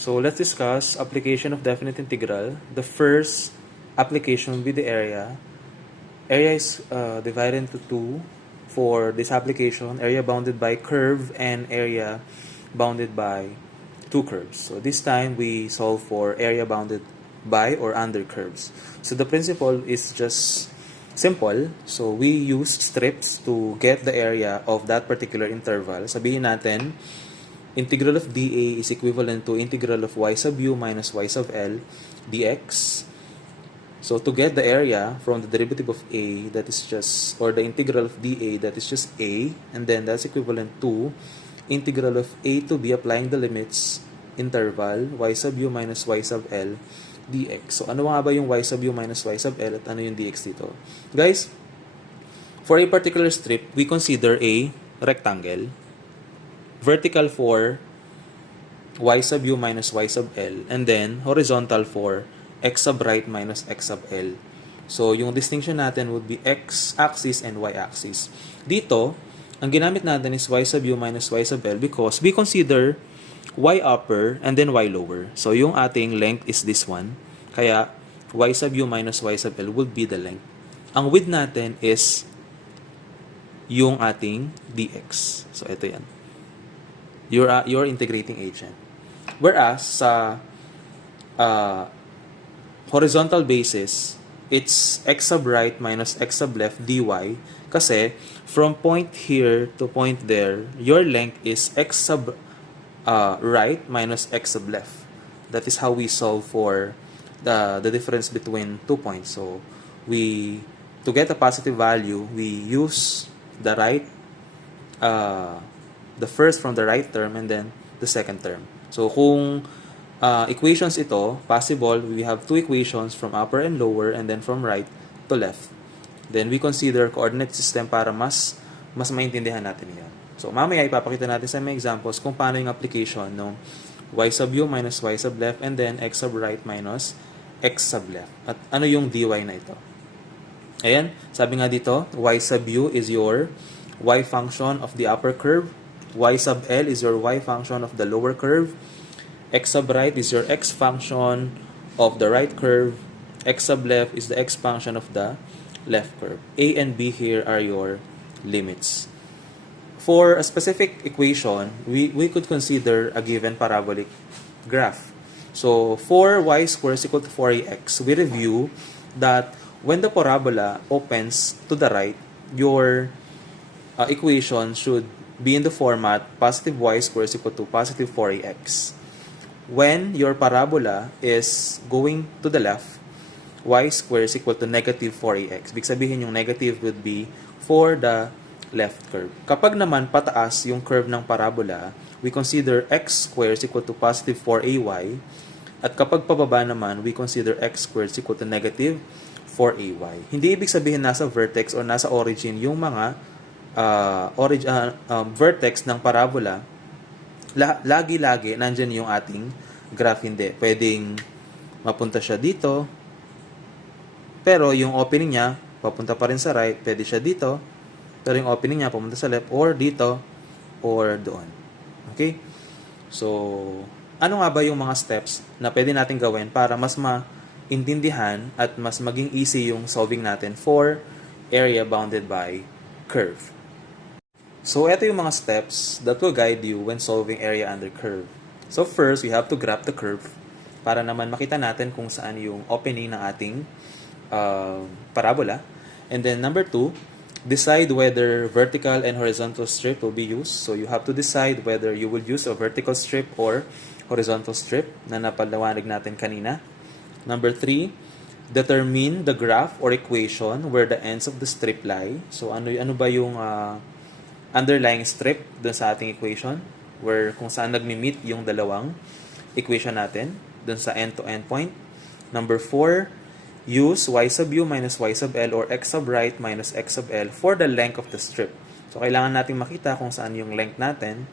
So let's discuss application of definite integral. The first application will be the area. Area is divided into two for this application, area bounded by curve and area bounded by two curves. So this time we solve for area bounded by or under curves. So the principle is just simple. So we use strips to get the area of that particular interval. Sabihin natin, integral of dA is equivalent to integral of y sub u minus y sub L dx. So to get the area from the derivative of a, that is just, or the integral of dA, that is just a, and then that's equivalent to integral of a to b applying the limits interval y sub u minus y sub L dx. So ano nga ba yung y sub u minus y sub L at ano yung dx dito? Guys, for a particular strip, we consider a rectangle, vertical for y sub u minus y sub L, and then horizontal for x sub right minus x sub L. So, yung distinction natin would be x-axis and y-axis. Dito, ang ginamit natin is y sub u minus y sub L because we consider y upper and then y lower. So, yung ating length is this one. Kaya, y sub u minus y sub L would be the length. Ang width natin is yung ating dx. So, ito yan. Your integrating agent. Whereas, sa horizontal basis, it's x sub right minus x sub left dy kasi from point here to point there, your length is x sub right minus x sub left. That is how we solve for the difference between 2 points. So, to get a positive value, we use the right, the first from the right term and then the second term. So, kung equations ito, possible, we have two equations from upper and lower and then from right to left. Then we consider coordinate system para mas maintindihan natin yan. So mamaya ipapakita natin sa mga examples kung paano yung application ng y sub u minus y sub left and then x sub right minus x sub left. At ano yung dy na ito? Ayan, sabi nga dito, y sub u is your y function of the upper curve, y sub L is your y function of the lower curve, x sub right is your x function of the right curve, x sub left is the x function of the left curve. A and B here are your limits. For a specific equation, we could consider a given parabolic graph. So, 4y squared is equal to 4ax. We review that when the parabola opens to the right, your equation should be in the format positive y squared is equal to positive 4ax. When your parabola is going to the left, y squared is equal to negative 4ax. Ibig sabihin yung negative would be for the left curve. Kapag naman pataas yung curve ng parabola, we consider x squared is equal to positive 4ay. At kapag pababa naman, we consider x squared is equal to negative 4ay. Hindi ibig sabihin nasa vertex o nasa origin yung mga vertex ng parabola. Lagi-lagi nandyan yung ating graph. Hindi. Pwedeng mapunta siya dito, pero yung opening niya papunta pa rin sa right. Pwede siya dito, pero yung opening niya papunta sa left, or dito, or doon. Okay? So, ano nga ba yung mga steps na pwede natin gawin para mas maintindihan at mas maging easy yung solving natin for area bounded by curve? So, ito yung mga steps that will guide you when solving area under curve. So, first, we have to graph the curve para naman makita natin kung saan yung opening ng ating parabola. And then, number 2, decide whether vertical and horizontal strip will be used. So, you have to decide whether you will use a vertical strip or horizontal strip na napalawanag natin kanina. Number 3, determine the graph or equation where the ends of the strip lie. So, ano ba yung underlying strip dun sa ating equation, where kung saan nagmi-meet yung dalawang equation natin dun sa end-to-end point. Number 4, use y sub u minus y sub L or x sub right minus x sub L for the length of the strip. So, kailangan natin makita kung saan yung length natin.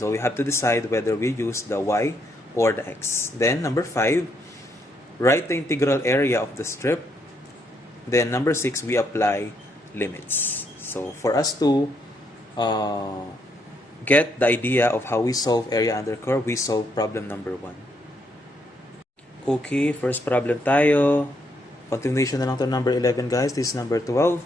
So, we have to decide whether we use the y or the x. Then, number 5, write the integral area of the strip. Then, number 6, we apply limits. So, for us to get the idea of how we solve area under curve, we solve problem number 1. Okay, first problem tayo. Continuation na lang to number 11, guys. This is number 12.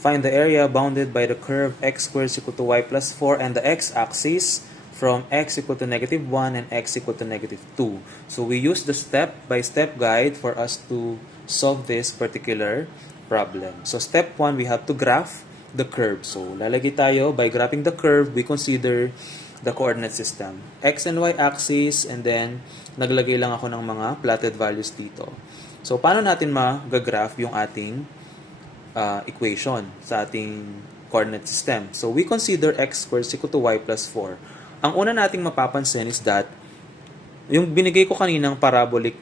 Find the area bounded by the curve x squared is equal to y plus 4 and the x-axis from x equal to negative 1 and x equal to negative 2. So we use the step-by-step guide for us to solve this particular problem. So step 1, we have to graph the curve. So lalagay tayo, by graphing the curve, we consider the coordinate system. X and y axis, and then naglagay lang ako ng mga plotted values dito. So paano natin mag-graph yung ating equation sa ating coordinate system? So we consider x squared is equal to y plus 4. Ang una nating mapapansin is that yung binigay ko kaninang parabolic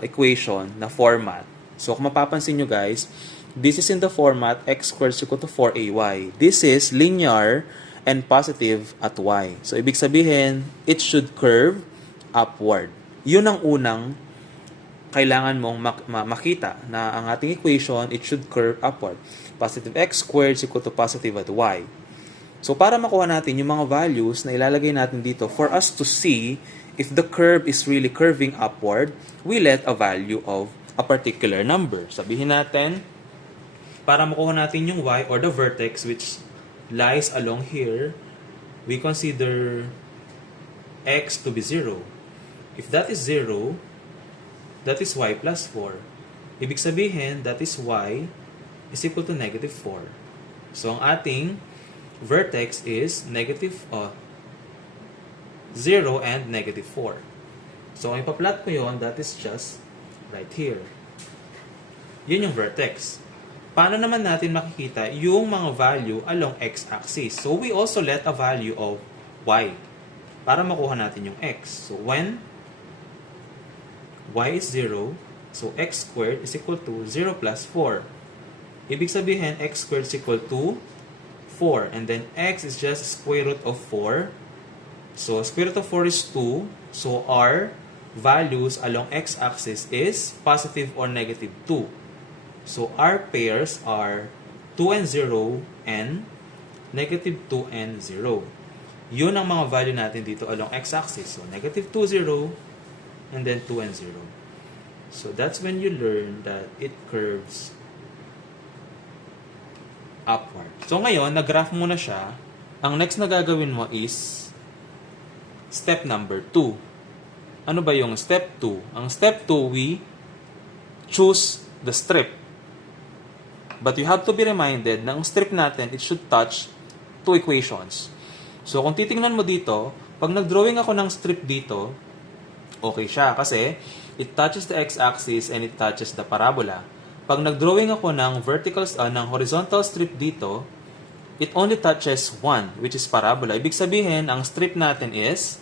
equation na format. So kung mapapansin nyo guys, this is in the format x squared is equal to 4ay. This is linear and positive at y. So ibig sabihin, it should curve upward. Yun ang unang kailangan mong makita na ang ating equation, it should curve upward. Positive x squared is equal to positive at y. So para makuha natin yung mga values na ilalagay natin dito, for us to see if the curve is really curving upward, we let a value of a particular number. Sabihin natin, para makuha natin yung y or the vertex which lies along here, we consider x to be 0. If that is 0, that is y plus 4. Ibig sabihin, that is y is equal to negative 4. So, ang ating vertex is negative 0 and negative 4. So, ang ipa-plot ko yun, that is just right here. Yun yung vertex. Paano naman natin makikita yung mga value along x-axis? So, we also let a value of y para makuha natin yung x. So, when y is 0, so x squared is equal to 0 plus 4. Ibig sabihin, x squared is equal to 4. And then x is just square root of 4. So, square root of 4 is 2. So, our values along x-axis is positive or negative 2. So, our pairs are 2 and 0 and negative 2 and 0. Yun ang mga value natin dito along x-axis. So, negative 2, 0, and then 2 and 0. So, that's when you learn that it curves upward. So, ngayon, nag-graph mo na siya. Ang next na gagawin mo is step number 2. Ano ba yung step 2? Ang step 2, we choose the strip. But you have to be reminded na ang strip natin, it should touch two equations. So, kung titingnan mo dito, pag nag-drawing ako ng strip dito, okay siya kasi it touches the x-axis and it touches the parabola. Pag nag-drawing ako ng ng horizontal strip dito, it only touches one, which is parabola. Ibig sabihin, ang strip natin is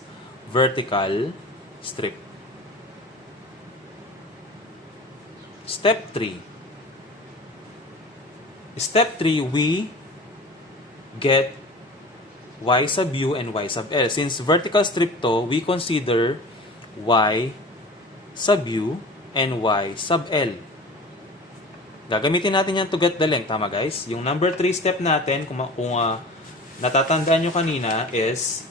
vertical strip. Step 3. Step 3, we get y sub u and y sub l. Since vertical strip to, we consider y sub u and y sub l. Gagamitin natin yan to get the length. Tama guys? Yung number 3 step natin, kung natatandaan nyo kanina, is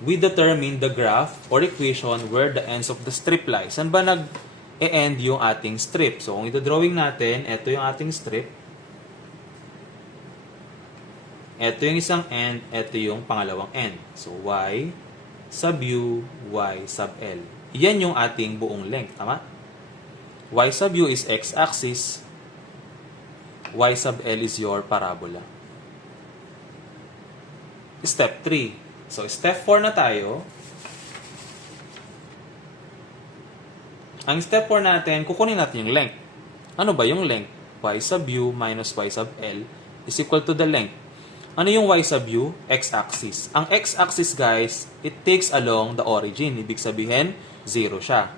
we determine the graph or equation where the ends of the strip lies. Saan ba nag-e-end yung ating strip? So, kung ito-drawing natin, ito yung ating strip. Ito yung isang end, ito yung pangalawang end. So, y sub u, y sub l. Yan yung ating buong length. Tama? Y sub u is x-axis. Y sub l is your parabola. Step 3. So, step 4 na tayo. Ang step 4 natin, kukunin natin yung length. Ano ba yung length? Y sub u minus y sub l is equal to the length. Ano yung y sub u? X-axis. Ang x-axis, guys, it takes along the origin. Ibig sabihin, 0 siya.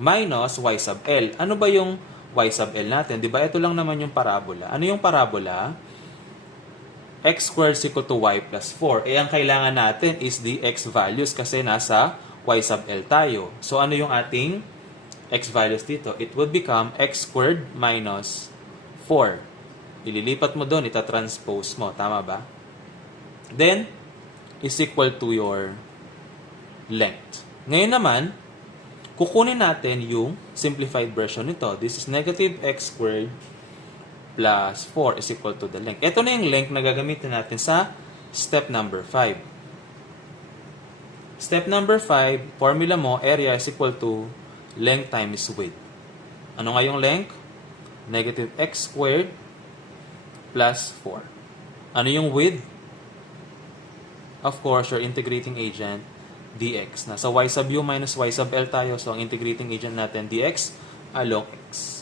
Minus y sub l. Ano ba yung y sub l natin? Diba, ito lang naman yung parabola. Ano yung parabola? X squared is equal to y plus 4. Eh, ang kailangan natin is the x values kasi nasa y sub l tayo. So, ano yung ating x values dito? It would become x squared minus 4. Ililipat mo doon, itatranspose mo. Tama ba? then is equal to your length. Ngayon naman, kukunin natin yung simplified version nito. This is negative x squared plus 4 is equal to the length. Ito na yung length na gagamitin natin sa step number 5. Step number 5, formula mo, area is equal to length times width. Ano nga yung length? Negative x squared plus 4. Ano yung width? Of course, your integrating agent, dx. Nasa y sub u minus y sub l tayo. So, ang integrating agent natin, dx along x.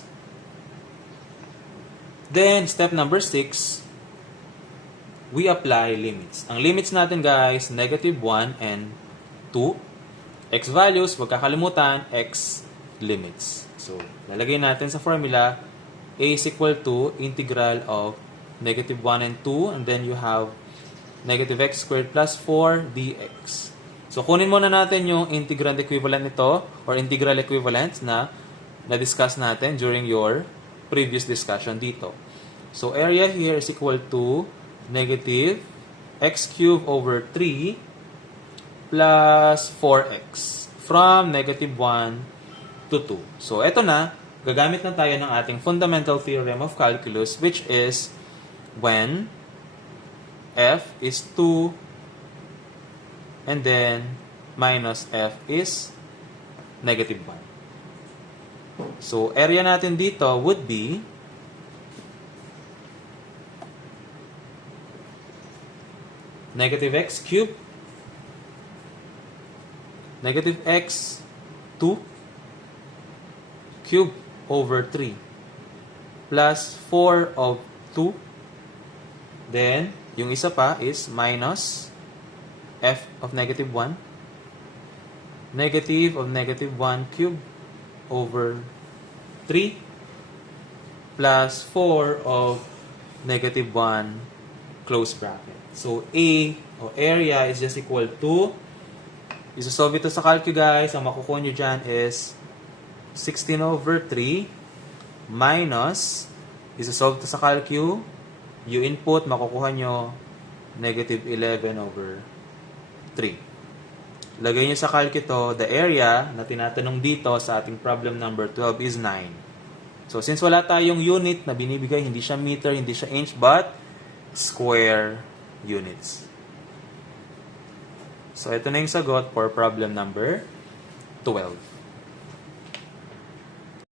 Then, step number 6, we apply limits. Ang limits natin, guys, negative 1 and 2. X values, huwag kakalimutan, x limits. So, lalagay natin sa formula, a is equal to integral of negative 1 and 2, and then you have negative x squared plus 4 dx. So, kunin muna natin yung integrand equivalent nito or integral equivalent na na-discuss natin during your previous discussion dito. So, area here is equal to negative x cubed over 3 plus 4x from negative 1 to 2. So, eto na. Gagamit na tayo ng ating fundamental theorem of calculus, which is when f is 2 and then minus f is negative 1. So, area natin dito would be negative x cubed, negative x 2 cubed over 3 plus 4 of 2. Then, yung isa pa is minus f of negative 1. Negative of negative 1 cubed over 3 plus 4 of negative 1 close bracket. So, A o area is just equal to, isosolve ito sa calcu guys, ang makukuha nyo dyan is 16 over 3 minus, isosolve ito sa calcu, yung input, makukuha nyo negative 11 over 3. Lagay nyo sa calcu to, the area na tinatanong dito sa ating problem number 12 is 9. So, since wala tayong unit na binibigay, hindi siya meter, hindi siya inch, but square units. So, ito na yung sagot for problem number 12.